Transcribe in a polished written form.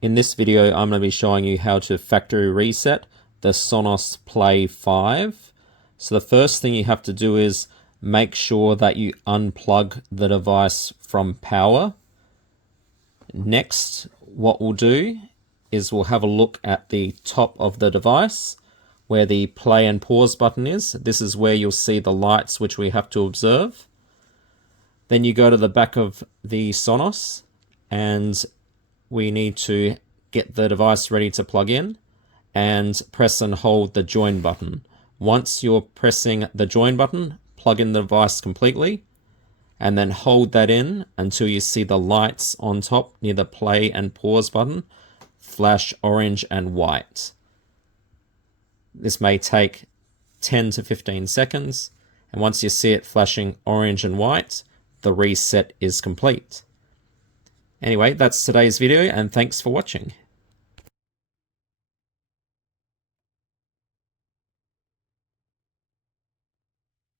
In this video, I'm going to be showing you how to factory reset the Sonos Play 5. So the first thing you have to do is make sure that you unplug the device from power. Next, what we'll do is we'll have a look at the top of the device where the play and pause button is. This is where you'll see the lights which we have to observe. Then you go to the back of the Sonos and we need to get the device ready to plug in and press and hold the join button. Once you're pressing the join button, plug in the device completely and then hold that in until you see the lights on top near the play and pause button flash orange and white. This may take 10 to 15 seconds, and once you see it flashing orange and white, the reset is complete. Anyway, that's today's video, and thanks for watching.